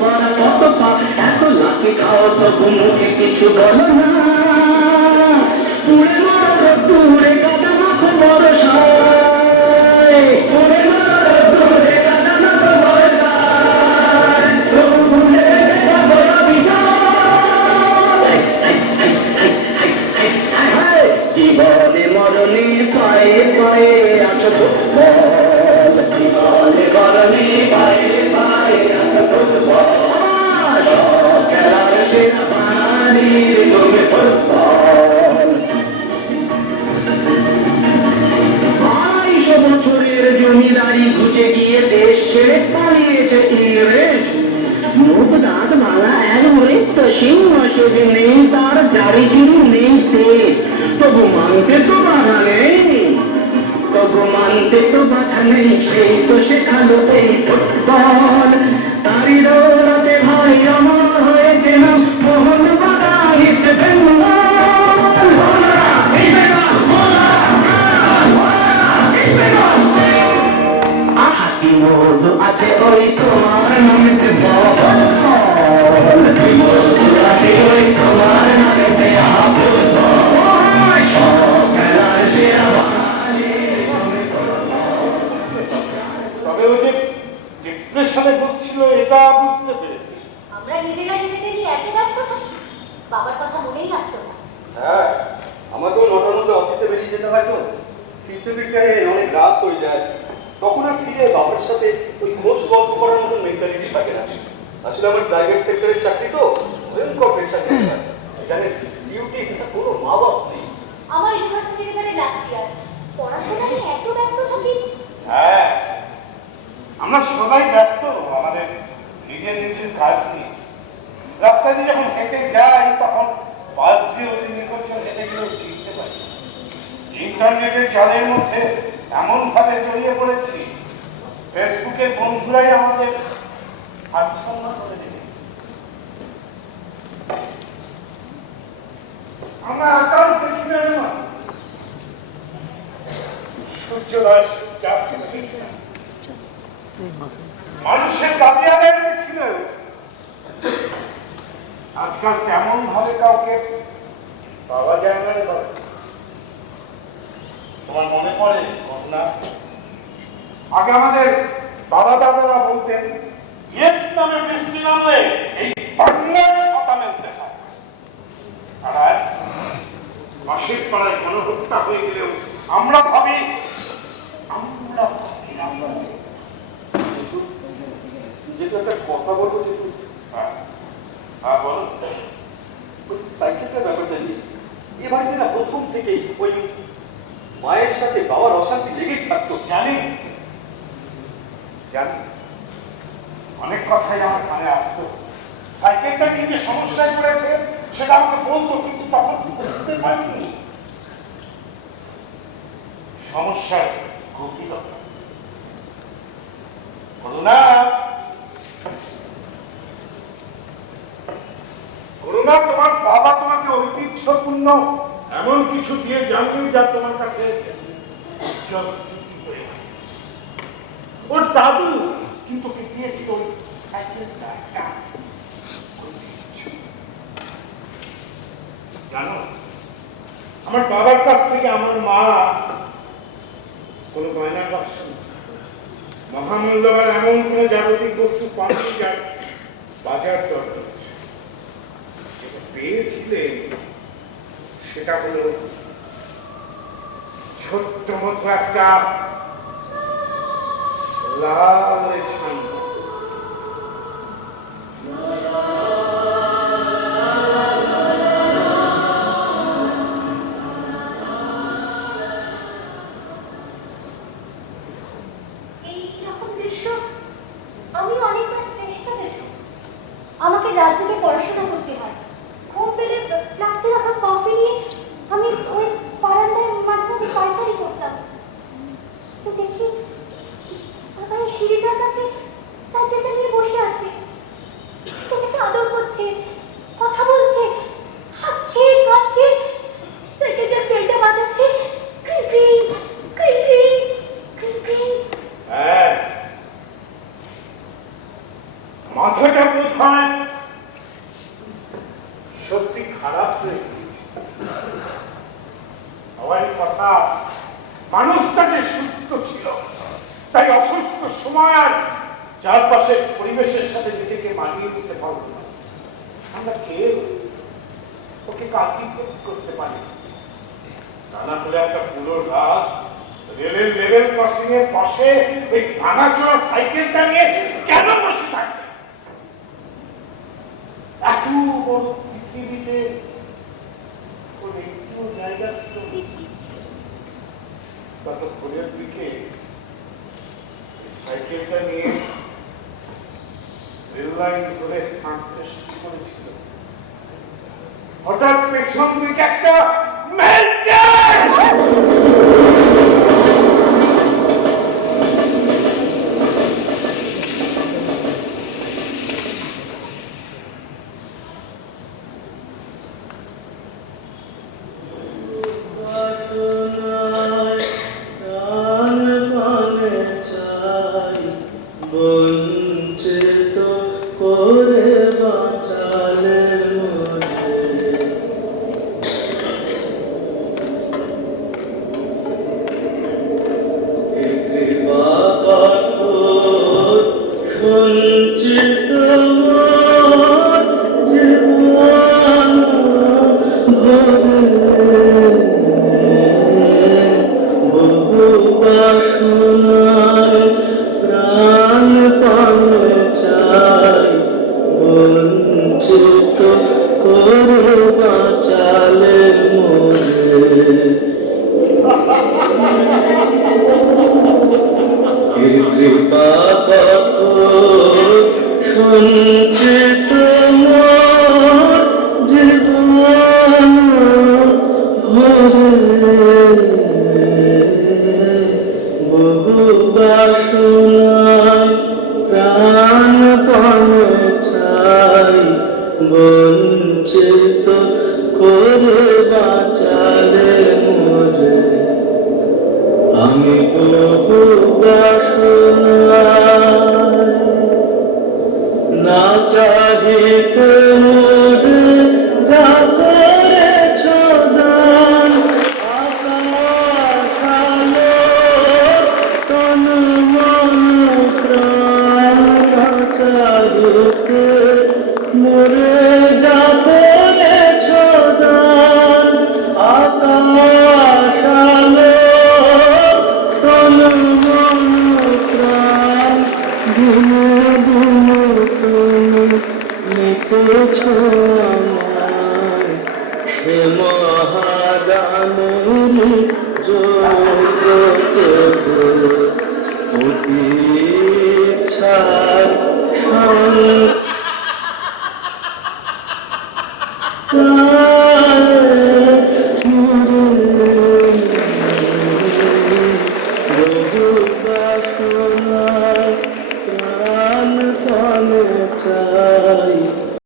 পড়া কত পা এত লাঠি খাও তবু মুখে কিছু বলো না পুড়ে মারো দূরে কাটা মাখো বড় সায় পুড়ে মারো দূরে কাটা মাখো বড় সায় তবু ভুলে যাবো জীবনে মরণে পায়ে পায়ে আছো ফুটবল জীবনে মরণে পায়ে পায়ে আছো ফুটবল খেলার সেরা বাড়ির তুমি ফুটবল 250 বছরের জমিদারি ঘুচে গিয়ে দেশ ছেড়ে পালিয়েছে ইংরেজ মুখ দাঁত মালা এক মৃত্যু সিংহ সেজে নেই তার জারি চিরু নেই তেজ তবু মানতে তো বাধা নেই তবু মানতে তো বাধা নেই সেই তো শেখালো এই ফুটবল তারই দৌলতে ভাই অমর হয়েছে না মোহন বাগান ইস্ট বেঙ্গল হাতি মধু আছে ওই তোমার নামেতে বল মধু আছে ওই তোমার নামেতে তবে ওই যে ডিপ্রেশনে ভুগছিল এটা বুঝতে পেরেছি। আমরা নিজেরা নিজেদের নিয়ে এত ব্যস্ত থাকি বাবার কথা মনেই আসতো না। হ্যাঁ আমাকেও 9টার মধ্যে অফিসে বেরিয়ে যেতে হয় তো ফিরতে ফিরতে অনেক রাত হয়ে যায় তখন আর ফিরে বাবার সাথে ওই খোঁজ গল্প করার মতন মেন্টালিটি থাকে না আসলে আমার প্রাইভেট সেক্টরের চাকরি তো ভয়ঙ্কর প্রেশার জানেন ডিউটি এটা কোনো মা বাপ নেই। আমার ইউনিভার্সিটির এবারে লাস্ট ইয়ার পড়াশোনা নিয়ে এত ব্যস্ত থাকি। হ্যাঁ আমরা সবাই ব্যস্ত আমাদের নিজের নিজের কাজ নিয়ে রাস্তা দিয়ে যখন হেঁটে যাই তখন বাস দিয়ে ওদের নিকটে হেঁটে গেলেও চিনতে পারি ইন্টারনেটের জালের মধ্যে এমন ভাবে জড়িয়ে পড়েছি ফেসবুকের বন্ধুরাই আমাদের আচ্ছন্ন করে রেখেছে আমরা আকাশ দেখি না সূর্যোদয় সূর্যাস্ত দেখি না মানুষের দাবি আদায় ছিল আজকাল তেমন ভাবে কাউকে পাওয়া যায় না। তোমার মনে পড়ে ঘটনা আগে আমাদের বাবা দাদারা বলতেন ভিয়েতনামে বৃষ্টি নামলে এই বাংলায় ছাতা মেলতে হয় আর আজ মাসির পাড়ায় গণহত্যা হয়ে গেলেও আমরা ভাবি যেহেতু একটা কথা বলবো যেহেতু হ্যাঁ বলো ওই সাইকেলটার ব্যাপারটা নিয়ে এ বাড়িতে না প্রথম থেকেই ওই মায়ের সাথে বাবার অশান্তি লেগেই থাকতো জানি জানি অনেক কথাই আমার কানে আসতো সাইকেলটা নিয়ে যে সমস্যায় পড়েছে সেটা আমাকে বলতো কিন্তু তখন বুঝতে পারিনি সমস্যার গভীরতা করুণা করুণা তোমার বাবা তোমাকে ঐতিহ্যপূর্ণ এমন কিছু দিয়ে জানবে যা তোমার কাছে উজ্জ্বল স্মৃতি হয়ে আছে ওর দাদু কিন্তু ওকে দিয়েছিল ওই সাইকেলটা জানো আমার বাবার কাছ থেকে আমার মা কোনো গয়নার বাক্স মহামূল্যবান এমন কোন জাগতিক বস্তু পাননি যার বাজার দর রয়েছে যেটা পেয়েছিলেন সেটা হলো ছোট্ট মতো একটা লাল ঝান্ডা আমাকে রাজ্যে পড়াশোনা করতে হয় ঘুম পেলে ফ্লাক্সে রাখা কফি নিয়ে আমি ওই বারান্দায় মাঝে মাঝে পায়চারি করতাম তো দেখি আমার সিঁড়িটার কাছে সাইকেলটা নিয়ে বসে আছে তোকে আদর করছে কথা বলছে হাসছে কাঁদছে সাইকেলটা ফেলটা বাজাচ্ছে ক্রিং ক্রিং ক্রিং ক্রিং ক্রিং ক্রিং মাথা কথাটা বোধ হয় সত্যি খারাপ হয়ে গিয়েছে। সবারই কথা, মানুষটা যে সুস্থ ছিল তাই অসুস্থ সময় আর চারপাশের পরিবেশের সাথে নিজেকে মানিয়ে নিতে পারব না। আমরা কেউ ওকে কাজী করতে পারি, তা না হলে একটা পুরো রাত রেলের লেভেল ক্রসিং এর পাশে ওই ভাঙাচোরা সাইকেলটা নিয়ে কেন বসে থাকবে? এত বড় পৃথিবীতে ওর একটু জায়গা ছিল। তত ভোরের দিকে সাইকেলটা নিয়ে রেল লাইন ধরে হাঁটতে শুরু করেছিল। হঠাৎ পেছন দিকে একটা বঞ্চিত করে বাঁচালে সঞ্চিত জীবন বহু বাসনায় প্রাণ পানে চাই, বঞ্চিত করে বাঁচালে মোরে। কৃপা কঠোর সঞ্চিত জীবন ভরে বহু বাসনায় প্রাণ পানে চাই, বঞ্চিত করে বাঁচালে মোরে। আমি বহু বাসনায় না চাহিতে মোরে যা করেছ দান, আকাশ আলো তন মন প্রাণ। না চাহিতে মোরে যা করেছ দান, আকাশ আলো তন মন প্রাণ। দিনে দিনে তুমি লিখেছ আমায় সে মহাদানেরই যোগ্যকে অতি ইচ্ছার বহু বাসনায় প্রাণ পানে চাই।